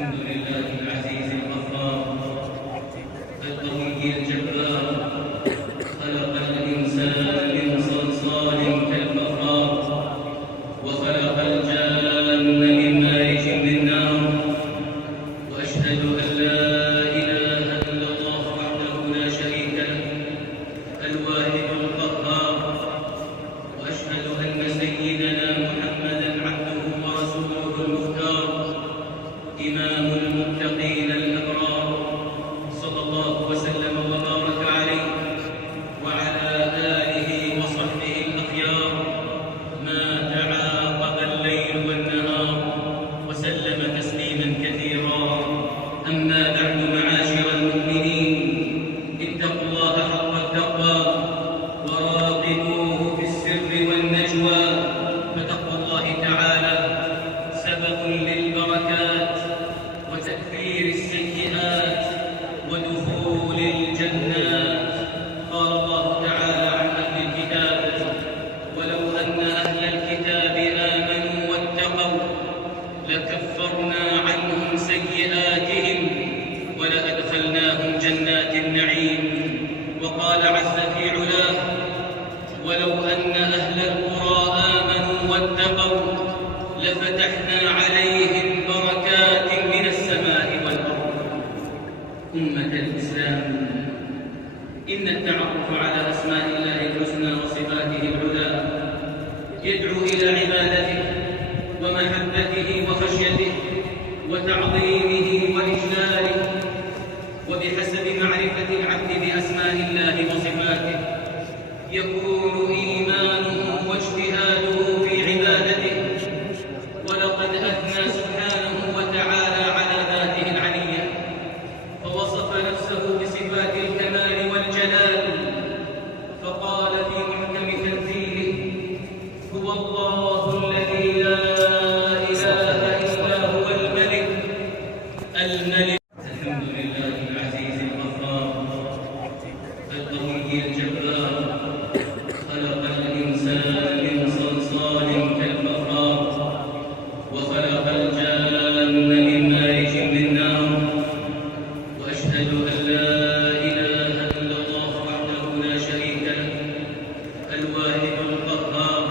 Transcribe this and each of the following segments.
الحمد لله العزيز الغفار القوي الجبار خلق الإنسان من صلصال كالفخار وخلق الجان من مارج من نار وأشهد أن لا إله إلا الله وحده لا شريك له الواحد القهار وأشهد أن سيدنا محمدًا عبده ورسوله المختار إمام المتقين الأبرار صلى الله وسلم وبارك عليه وعلى آله وصحبه الأخيار ما تعاقب الليل والنهار وسلم تسليما كثيرا. أما بعد، معاشر المؤمنين، اتقوا الله حق التقوى وراقبوه في السر والنجوى، فتقوى الله تعالى سبب للبركات وتكفير السيئات ودخول الجنات. قال الله تعالى عن أهل الكتاب: ولو أن أهل الكتاب آمنوا واتقوا لكفرنا عنهم سيئاتهم ولأدخلناهم جنات النعيم. وقال عز في علاه: ولو أن أهل القرى آمنوا واتقوا لفتحنا عليهم بركات من السماء والأرض. أمة الإسلام، إن التعرف على أسماء الله الحسنى وصفاته العلى يدعو إلى عبادته ومحبته وخشيته وتعظيمه وإجلاله، وبحسب معرفة العبد بأسماء الله وصفاته يكون إيمانه واجتهاده في عبادته. ولقد أثنى سبحانه وتعالى على ذاته العلية فوصف نفسه بصفات الكمال والجلال، فقال في محكم تنزيله: هو الله الذي لا إله إلا هو الملك. الحمد لله العزيز الغفار القوي الجبار خلق الإنسان من صلصال كالفخار وخلق الجان من مارج من نار وأشهد أن لا إله إلا الله وحده لا شريك له الواحد القهار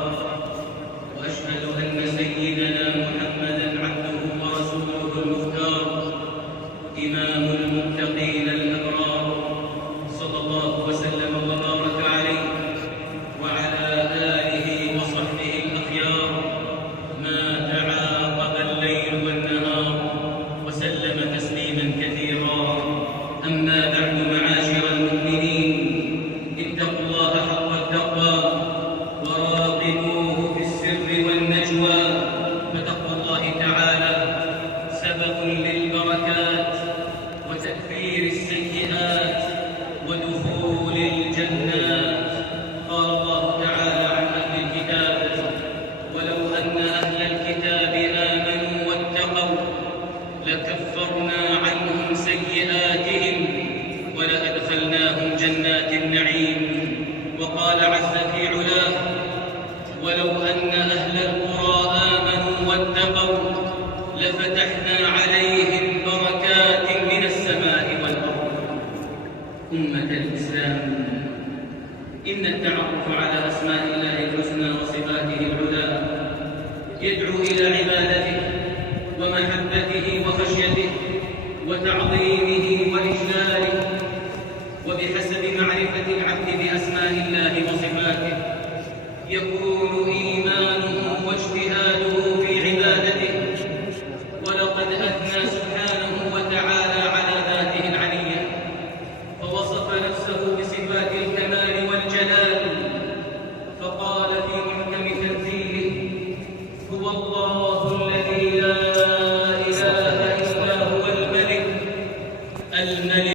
وأشهد أن سيدنا محمدًا عبده ورسوله المختار إمام المتقين الأبرار صلى الله وسلم وبارك عليه وعلى آله وصحبه الأخيار ما تعاقب الليل والنهار وسلم تسليما كثيرا. أما بعد، معاشر المؤمنين، اتقوا الله حق التقوى وراقبوه في السر والنجوى، فتقوى الله تعالى سبب للبركات وتكفير السيئات ودخول الجنات. قال الله تعالى عن أهل الكتاب: ولو أن أهل الكتاب آمنوا واتقوا لكفرنا عنهم سيئاتهم ولأدخلناهم جنات النعيم. وقال عز في علاه: ولو أن أهل القرى آمنوا واتقوا لفتحنا عليهم بركات من السماء والأرض. أمة الإسلام، إن التعرف على أسماء الله الحسنى وصفاته العلى يدعو إلى عبادته ومحبته وخشيته وتعظيمه